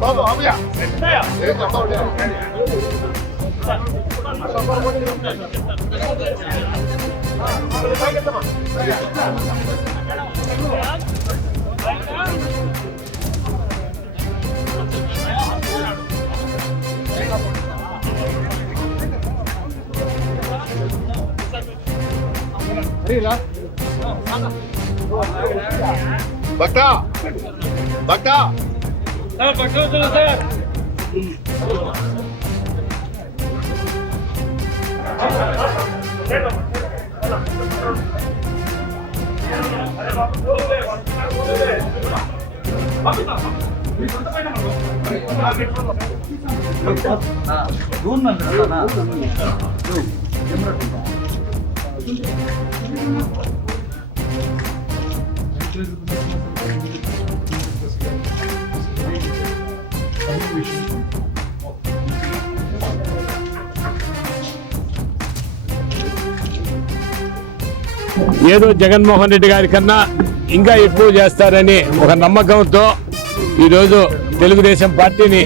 బాబు అభయ ఏం చెప్పాలి సంపర్మ గారి వెంటనే రైతు గారి వెంటనే భక్త భక్త సార్ ఏదో జగన్మోహన్ రెడ్డి గారి కన్నా ఇంకా ఎక్కువ చేస్తారని ఒక నమ్మకంతో ఈరోజు తెలుగుదేశం పార్టీని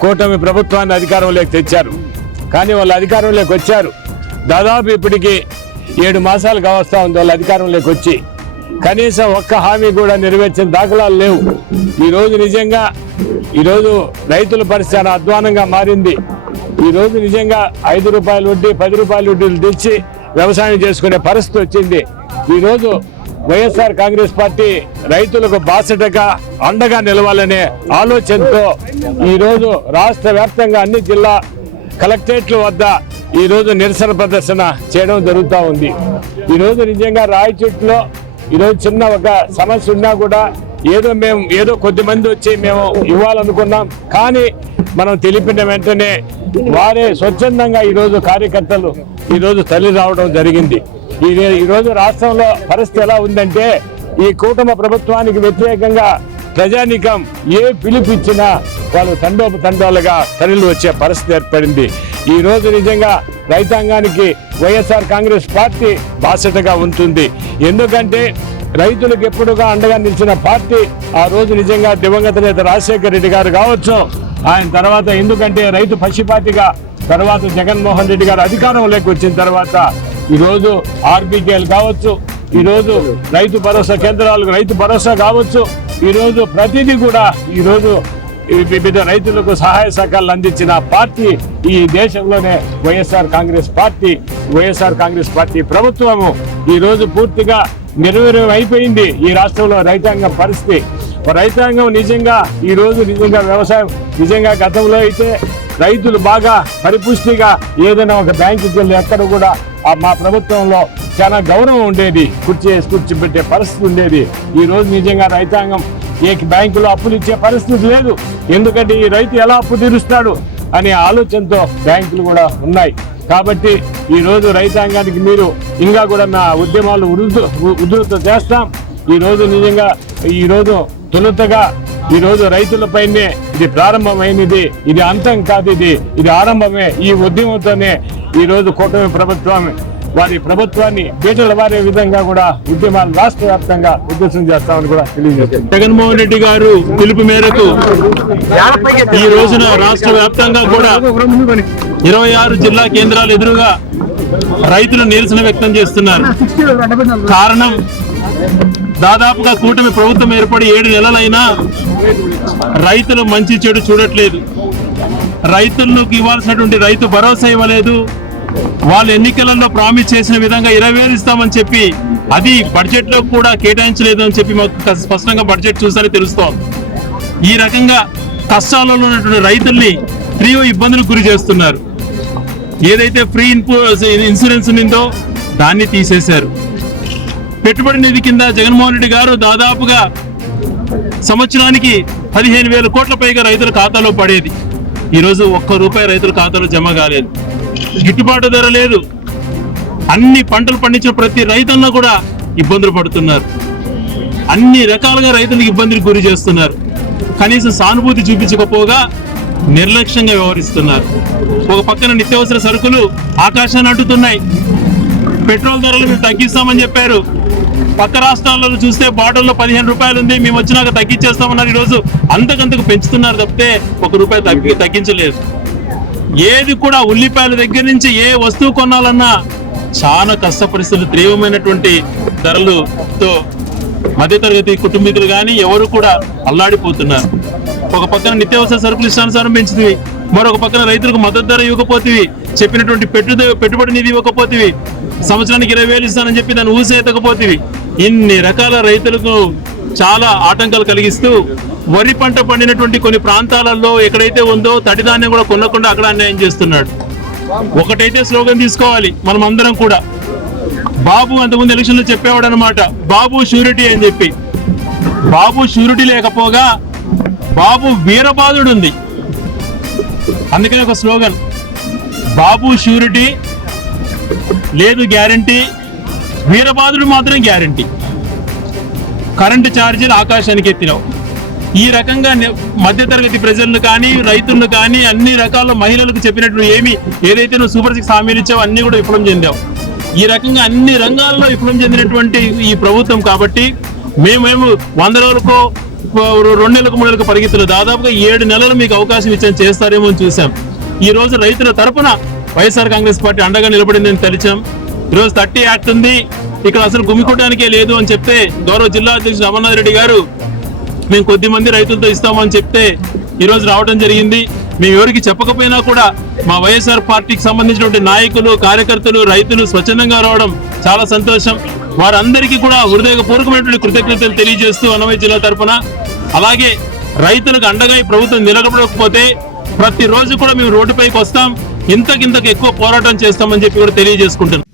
కూటమి ప్రభుత్వాన్ని అధికారంలోకి తెచ్చారు. కానీ వాళ్ళు అధికారంలోకి వచ్చారు. దాదాపు ఇప్పటికీ ఏడు మాసాలు కావస్తా ఉంది వాళ్ళు అధికారంలోకి వచ్చి కనీసం ఒక్క హామీ కూడా నెరవేర్చిన దాఖలాలు లేవు. ఈరోజు నిజంగా ఈరోజు రైతుల పరిస్థితి చాలా అధ్వానంగా మారింది. ఈరోజు నిజంగా ఐదు రూపాయలు వడ్డీ పది రూపాయలు వడ్డీలు తెచ్చి వ్యవసాయం చేసుకునే పరిస్థితి వచ్చింది. ఈరోజు వైఎస్ఆర్ కాంగ్రెస్ పార్టీ రైతులకు బాసటగా అండగా నిలవాలనే ఆలోచనతో ఈరోజు రాష్ట్ర వ్యాప్తంగా అన్ని జిల్లా కలెక్టరేట్ల వద్ద ఈరోజు నిరసన ప్రదర్శన చేయడం జరుగుతూ ఉంది. ఈరోజు నిజంగా రాయచోట్లో ఈరోజు చిన్న ఒక సమస్య ఉన్నా కూడా ఏదో మేము ఏదో కొద్ది మంది వచ్చి మేము ఇవ్వాలనుకున్నాం. కానీ మనం తెలిపిన వెంటనే వారే స్వచ్ఛందంగా ఈరోజు కార్యకర్తలు ఈరోజు తల్లి రావడం జరిగింది. ఈ ఈరోజు రాష్ట్రంలో పరిస్థితి ఎలా ఉందంటే ఈ కూటమి ప్రభుత్వానికి వ్యతిరేకంగా ప్రజానికం ఏ పిలుపిచ్చినా వాళ్ళు తండోపు తండోలుగా తరలి వచ్చే పరిస్థితి ఏర్పడింది. ఈ రోజు నిజంగా రైతాంగానికి వైఎస్ఆర్ కాంగ్రెస్ పార్టీ బాసటగా ఉంటుంది. ఎందుకంటే రైతులకు ఎప్పుడుగా అండగా నిలిచిన పార్టీ ఆ రోజు నిజంగా దివంగత నేత రాజశేఖర రెడ్డి గారు కావచ్చు. ఆయన తర్వాత ఎందుకంటే రైతు పక్షిపాతిగా తర్వాత జగన్మోహన్ రెడ్డి గారు అధికారంలోకి వచ్చిన తర్వాత ఈరోజు ఆర్బీకేలు కావచ్చు ఈరోజు రైతు భరోసా కేంద్రాలకు రైతు భరోసా కావచ్చు. ఈరోజు ప్రతిదీ కూడా ఈరోజు వివిధ రైతులకు సహాయ సహకారాలు అందించిన పార్టీ ఈ దేశంలోనే వైఎస్ఆర్ కాంగ్రెస్ పార్టీ. వైఎస్ఆర్ కాంగ్రెస్ పార్టీ ప్రభుత్వము ఈరోజు పూర్తిగా నిర్వీర్యం అయిపోయింది ఈ రాష్ట్రంలో రైతాంగం పరిస్థితి. రైతాంగం నిజంగా ఈరోజు నిజంగా వ్యవసాయం నిజంగా గతంలో అయితే రైతులు బాగా పరిపుష్టిగా ఏదైనా ఒక బ్యాంకుకి వెళ్ళి ఎక్కడ కూడా మా ప్రభుత్వంలో చాలా గౌరవం ఉండేది కుర్చీ వేసి కూర్చోబెట్టే పరిస్థితి ఉండేది. ఈ రోజు నిజంగా రైతాంగం ఏ బ్యాంకులో అప్పులు ఇచ్చే పరిస్థితి లేదు. ఎందుకంటే ఈ రైతు ఎలా అప్పు తీరుస్తాడు అనే ఆలోచనతో బ్యాంకులు కూడా ఉన్నాయి. కాబట్టి ఈ రోజు రైతాంగానికి మీరు ఇంకా కూడా మా ఉద్యమాలు ఉధృత ఉధృత చేస్తాం. ఈ రోజు నిజంగా ఈరోజు తొలుతగా ఈ రోజు రైతులపైనే ఇది ప్రారంభమైనది ఇది అంతం కాదు ఇది ఇది ఆరంభమే. ఈ ఉద్యమంతోనే ఈ రోజు కూటమి ప్రభుత్వం వారి ప్రభుత్వాన్ని బీటలు వారే విధంగా కూడా ఉద్యమాలు రాష్ట్ర వ్యాప్తంగా ఉద్దేశం చేస్తామని కూడా తెలియజేస్తారు జగన్మోహన్ రెడ్డి గారు పిలుపు మేరకు ఈ రోజున రాష్ట్ర వ్యాప్తంగా కూడా ఇరవై ఆరు జిల్లా కేంద్రాలు ఎదురుగా రైతులు నిరసన వ్యక్తం చేస్తున్నారు. కారణం దాదాపుగా కూటమి ప్రభుత్వం ఏర్పడి ఏడు నెలలైనా రైతులు మంచి చెడు చూడట్లేదు. రైతులకు ఇవ్వాల్సినటువంటి రైతు భరోసా ఇవ్వలేదు. వాళ్ళు ఎన్నికలలో ప్రామిస్ చేసిన విధంగా ఇరవై వేలు ఇస్తామని చెప్పి అది బడ్జెట్లో కూడా కేటాయించలేదు అని చెప్పి మాకు స్పష్టంగా బడ్జెట్ చూసారని తెలుస్తోంది. ఈ రకంగా కష్టాలలో ఉన్నటువంటి రైతుల్ని తీవ్ర ఇబ్బందులకు గురి చేస్తున్నారు. ఏదైతే ఫ్రీ ఇన్పు ఇన్సూరెన్స్ ఉందో దాన్ని తీసేశారు. పెట్టుబడి నిధి కింద జగన్మోహన్ రెడ్డి గారు దాదాపుగా సంవత్సరానికి పదిహేను వేల కోట్ల పైగా రైతుల ఖాతాలో పడేది. ఈరోజు ఒక్క రూపాయి రైతుల ఖాతాలో జమ కాలేదు. గిట్టుబాటు ధర లేదు. అన్ని పంటలు పండించిన ప్రతి రైతన్న కూడా ఇబ్బందులు పడుతున్నారు. అన్ని రకాలుగా రైతులకు ఇబ్బందులు గురి చేస్తున్నారు. కనీసం సానుభూతి చూపించకపోగా నిర్లక్ష్యంగా వ్యవహరిస్తున్నారు. ఒక పక్కన నిత్యావసర సరుకులు ఆకాశాన్ని అంటుతున్నాయి. పెట్రోల్ ధరలు మేము తగ్గిస్తామని చెప్పారు. పక్క రాష్ట్రాల్లో చూస్తే బాటిల్లో పదిహేను రూపాయలు ఉంది. మేము వచ్చినాక తగ్గించేస్తామన్నారు. ఈరోజు అంతకంతకు పెంచుతున్నారు తప్పితే ఒక రూపాయి తగ్గి తగ్గించలేదు. ఏది కూడా ఉల్లిపాయల దగ్గర నుంచి ఏ వస్తువు కొనాలన్నా చాలా కష్ట పరిస్థితులు తీవ్రమైనటువంటి ధరలుతో మధ్యతరగతి కుటుంబీకులు కానీ ఎవరు కూడా అల్లాడిపోతున్నారు. ఒక పక్కన నిత్యావసర సరుకులు ఇష్టానుసారం పెంచుతుంది మరొక పక్కన రైతులకు మద్దతు ధర ఇవ్వకపోతేవి. చెప్పినటువంటి పెట్టు పెట్టుబడి నిధి ఇవ్వకపోతేవి. సంవత్సరానికి ఇరవై వేలు ఇస్తానని చెప్పి దాన్ని ఊసేతకపోతేవి ఇన్ని రకాల రైతులకు చాలా ఆటంకాలు కలిగిస్తూ వరి పంట పండినటువంటి కొన్ని ప్రాంతాలలో ఎక్కడైతే ఉందో తడిధాన్యం కూడా కొనకుండా అక్కడ అన్యాయం చేస్తున్నాడు. ఒకటైతే స్లోగన్ తీసుకోవాలి మనం అందరం కూడా. బాబు అంతకుముందు ఎలక్షన్లో చెప్పేవాడు అనమాట బాబు షూరిటీ అని చెప్పి. బాబు షూరిటీ లేకపోగా బాబు వీరబాధుడు ఉంది అందుకని ఒక స్లోగన్ బాబు షూరిటీ లేదు గ్యారంటీ వీరబాదుడు మాత్రం గ్యారంటీ. కరెంటు ఛార్జీలు ఆకాశానికి ఎత్తినావు. ఈ రకంగా మధ్యతరగతి ప్రజలను కానీ రైతులను కానీ అన్ని రకాల మహిళలకు చెప్పినట్టు ఏమి ఏదైతే నువ్వు సూపర్ సిక్స్ హామీలు ఇచ్చావో అన్ని కూడా విఫలం చెందావు. ఈ రకంగా అన్ని రంగాల్లో విఫలం చెందినటువంటి ఈ ప్రభుత్వం కాబట్టి మేమేమో వంద రోజులకో రెండు నెలలకు మూడు నెలలకు పరిగెత్తులు దాదాపుగా ఏడు నెలలు మీకు అవకాశం ఇచ్చాను చేస్తారేమో అని చూసాం ఈ రోజు రైతుల తరపున వైఎస్ఆర్ కాంగ్రెస్ పార్టీ అండగా నిలబడిందని తెలిచాం. ఈరోజు థర్టీ యాక్ట్ ఉంది. ఇక్కడ అసలు గుమికొట్టడానికే లేదు అని చెప్తే గౌరవ జిల్లా అధ్యక్షుడు అమర్నాథ్ రెడ్డి గారు మేము కొద్ది మంది రైతులతో ఇస్తామని చెప్తే ఈరోజు రావడం జరిగింది. మేము ఎవరికి చెప్పకపోయినా కూడా మా వైఎస్ఆర్ పార్టీకి సంబంధించినటువంటి నాయకులు కార్యకర్తలు రైతులు స్వచ్ఛందంగా రావడం చాలా సంతోషం. వారందరికీ కూడా హృదయపూర్వకమైనటువంటి కృతజ్ఞతలు తెలియజేస్తూ అన్నమయ్య జిల్లా తరఫున అలాగే రైతులకు అండగా ఈ ప్రభుత్వం నిలబడకపోతే ప్రతిరోజు కూడా మేము రోడ్డుపైకి వస్తాం. ఇంతకింతకు ఎక్కువ పోరాటం చేస్తామని చెప్పి కూడా తెలియజేసుకుంటున్నాం.